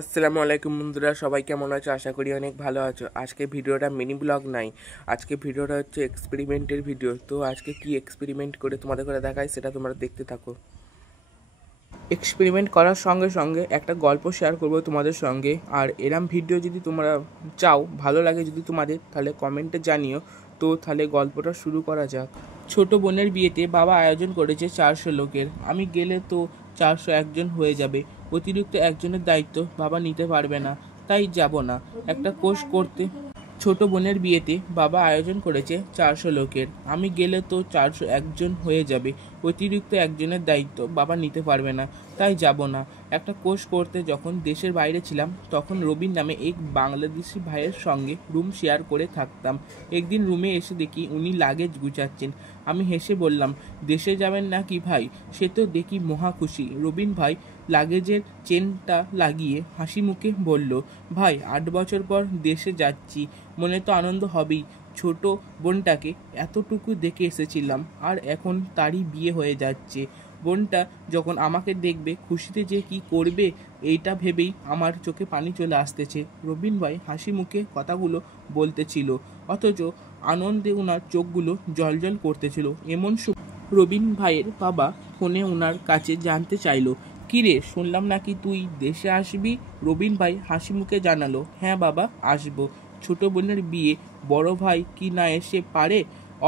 আসসালামু আলাইকুম বন্ধুরা, সবাই কেমন আছো? আশা করি অনেক ভালো আছো। আজকে ভিডিওটা মিনি ব্লগ নাই, আজকে ভিডিওটা হচ্ছে এক্সপেরিমেন্টের ভিডিও। তো আজকে কি এক্সপেরিমেন্ট করে তোমাদের করে দেখাই সেটা তোমরা দেখতে থাকো। এক্সপেরিমেন্ট করার সঙ্গে সঙ্গে একটা গল্প শেয়ার করবো তোমাদের সঙ্গে। আর এরম ভিডিও যদি তোমরা চাও, ভালো লাগে যদি তোমাদের, তাহলে কমেন্টে জানিও। তো তাহলে গল্পটা শুরু করা যাক। ছোট বোনের বিয়েতে বাবা আয়োজন করেছে 400 লোকের। আমি গেলে তো 401 জন হয়ে যাবে। অতিরিক্ত একজনের দায়িত্ব বাবা নিতে পারবে না, তাই যাব না। একটা কোর্স করতে ছোট বোনের বিয়েতে বাবা আয়োজন করেছে 400 লোকের। আমি গেলে তো 401 জন হয়ে যাবে। অতিরিক্ত একজনের দায়িত্ব বাবা নিতে পারবে না, তাই যাব না। একটা কোর্স করতে যখন দেশের বাইরে ছিলাম, তখন রবিন নামে এক বাংলাদেশি ভাইয়ের সঙ্গে রুম শেয়ার করে থাকতাম। একদিন রুমে এসে দেখি উনি লাগেজ গুছাচ্ছেন। আমি হেসে বললাম, দেশে যাবেন নাকি ভাই? সে তো দেখি মহা খুশি। রবিন ভাই লাগেজের চেনটা লাগিয়ে হাসি মুখে বলল, ভাই 8 বছর পর দেশে যাচ্ছি, মনে তো আনন্দ হবেই। ছোট বোনটাকে এতটুকু দেখে এসেছিলাম, আর এখন তারই বিয়ে হয়ে যাচ্ছে। বোনটা যখন আমাকে দেখবে খুশিতে যে কি করবে, এইটা ভেবেই আমার চোখে পানি চলে আসতেছে। রবিন ভাই হাসি মুখে কথাগুলো বলতেছিল, অথচ আনন্দে ওনার চোখগুলো জলজল করতেছিল। এমন রবিন ভাইয়ের বাবা ফোনে ওনার কাছে জানতে চাইলো, কিরে শুনলাম নাকি তুই দেশে আসবি? রবিন ভাই হাসি মুখে জানালো, হ্যাঁ বাবা, আসবো। ছোট বোনের বিয়ে বড় ভাই কি না এসে পারে?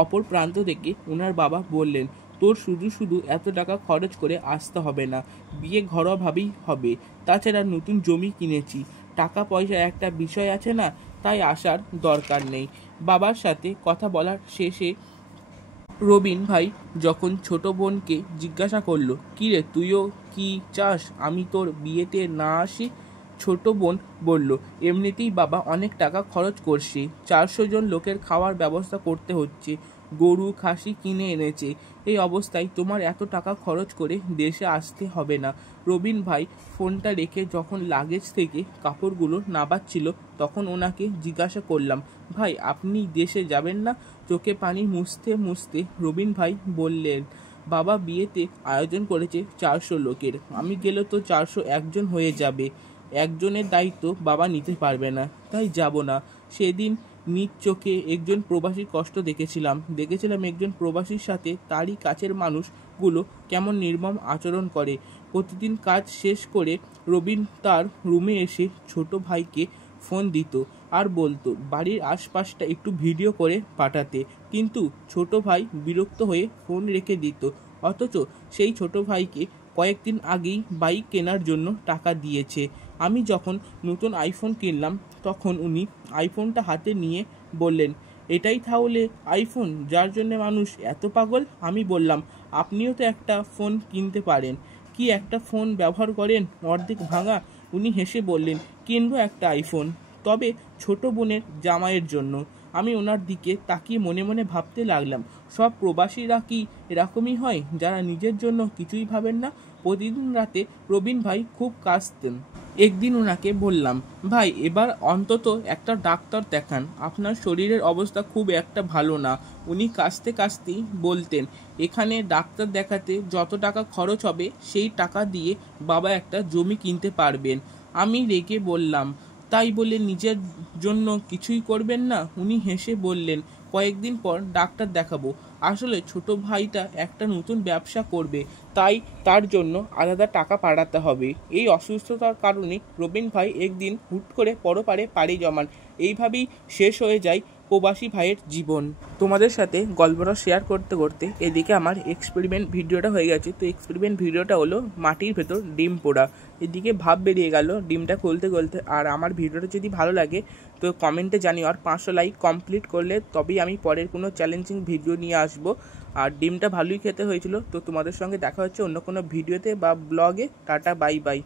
অপর প্রান্ত থেকে ওনার বাবা বললেন, তোর শুধু শুধু এত টাকা খরচ করে আসতে হবে না, বিয়ে ঘরোয়াভাবেই হবে। তাছাড়া নতুন জমি কিনেছি, টাকা পয়সা একটা বিষয় আছে না, তাই আসার দরকার নেই। বাবার সাথে কথা বলার শেষে রবিন ভাই যখন ছোট বোনকে জিজ্ঞাসা করলো, কিরে তুইও কি চাস আমি তোর বিয়েতে না আসি? ছোট বোন বলল, এমনিতেই বাবা অনেক টাকা খরচ করছে, 400 জন লোকের খাওয়ার ব্যবস্থা করতে হচ্ছে, গরু খাসি কিনে এনেছে। এই অবস্থায় তোমার এত টাকা খরচ করে দেশে আসতে হবে না। রবিন ভাই ফোনটা রেখে যখন লাগেজ থেকে কাপড়গুলো নাবাচ্ছিল, তখন ওনাকে জিজ্ঞাসা করলাম, ভাই আপনি দেশে যাবেন না? চোখে পানি মুছতে মুছতে রবিন ভাই বললেন, বাবা বিয়েতে আয়োজন করেছে 400 লোকের, আমি গেলে তো 401 জন হয়ে যাবে। একজনের দায়িত্ব বাবা নিতে পারবে না, তাই যাব না। সেদিন নিজ চোখে একজন প্রবাসীর কষ্ট দেখেছিলাম একজন প্রবাসীর সাথে তারই কাছের মানুষগুলো কেমন নির্মম আচরণ করে। প্রতিদিন কাজ শেষ করে রবিন তার রুমে এসে ছোট ভাইকে ফোন দিত আর বলতো বাড়ির আশপাশটা একটু ভিডিও করে পাঠাতে, কিন্তু ছোট ভাই বিরক্ত হয়ে ফোন রেখে দিত। অথচ সেই ছোট ভাইকে কয়েকদিন আগেই বাইক কেনার জন্য টাকা দিয়েছে। আমি যখন নতুন আইফোন কিনলাম, তখন উনি আইফোনটা হাতে নিয়ে বললেন, এটাই তাহলে আইফোন যার জন্য মানুষ এত পাগল? আমি বললাম, আপনিও তো একটা ফোন কিনতে পারেন। কি একটা ফোন ব্যবহার করেন, অর্ধেক ভাঙা। উনি হেসে বললেন, কিনবো একটা আইফোন, তবে ছোট বোনের জামাইয়ের জন্য। আমি ওনার দিকে তাকিয়ে মনে মনে ভাবতে লাগলাম, সব প্রবাসীরা কি এরকমই হয়, যারা নিজের জন্য কিছুই ভাবেন না? প্রতিদিন রাতে রবিন ভাই খুব কাঁদতেন। একদিন ওনাকে বললাম, ভাই এবার অন্তত একটা ডাক্তার দেখান, আপনার শরীরের অবস্থা খুব একটা ভালো না। উনি কাঁদতে কাঁদতেই বলতেন, এখানে ডাক্তার দেখাতে যত টাকা খরচ হবে, সেই টাকা দিয়ে বাবা একটা জমি কিনতে পারবেন। আমি রেগে বললাম, তাই বলে নিজের জন্য কিছুই করবেন না? উনি হেসে বললেন, কয়েকদিন পর ডাক্তার দেখাবো। আসলে ছোট ভাইটা একটা নতুন ব্যবসা করবে, তাই তার জন্য আলাদা টাকা পাঠাতে হবে। এই অসুস্থতার কারণে রবিন ভাই একদিন হুট করে পরপারে পাড়ি জমান। এইভাবেই শেষ হয়ে যায় প্রবাসী ভাইয়ের জীবন। তোমাদের সাথে গল্পটা শেয়ার করতে করতে এদিকে আমার এক্সপেরিমেন্ট ভিডিওটা হয়ে গেছে। তো এক্সপেরিমেন্ট ভিডিওটা হলো মাটির ভেতর ডিম পোড়া। এদিকে ভাব বেরিয়ে গেল ডিমটা খুলতে খুলতে। আর আমার ভিডিওটা যদি ভালো লাগে তো কমেন্টে জানিও, আর 500 লাইক কমপ্লিট করলে তবেই আমি পরের কোনো চ্যালেঞ্জিং ভিডিও নিয়ে আসবো। আর ডিমটা ভালোই খেতে হয়েছিল। তো তোমাদের সঙ্গে দেখা হচ্ছে অন্য কোনো ভিডিওতে বা ব্লগে। Tata, bye bye.